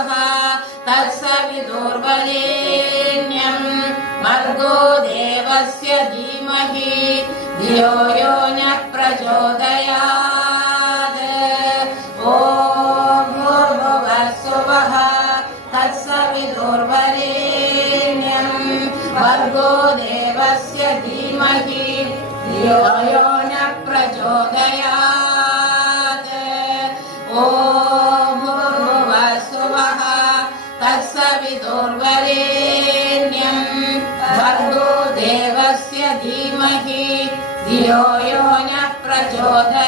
स्वः तत्सवितुर्वरेण्यं भर्गो देवस्य धीमहि धियो यो नः प्रचोदयात्। ॐ भूर्भुवः स्वः तत्सवितुर्वरेण्यं भर्गो देवस्य धीमहि धियो यो नः प्रचोदयात्। ॐ भूर्भुवः स्वः तत्सवितुर्वरेण्यं भर्गो देवस्य धीमहि धियो यो नः प्रचोदयात्।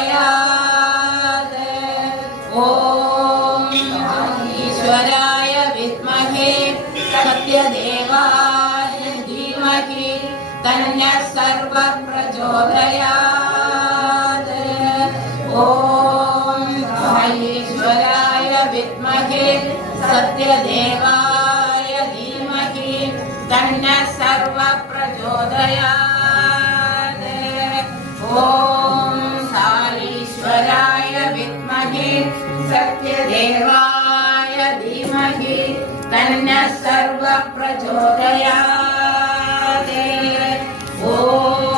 ॐ ईश्वराय विद्महे सत्यदेवाय धीमहि तन्नः सर्वः प्रचोदयात्। ॐ ईश्वराय विद्महे सत्यदेवाय धीमहि तन्नः सर्वः प्रचोदयात्। ॐ ईश्वराय विद्महे सत्यदेवाय धीमहि तन्नः सर्वः प्रचोदयात्। ॐ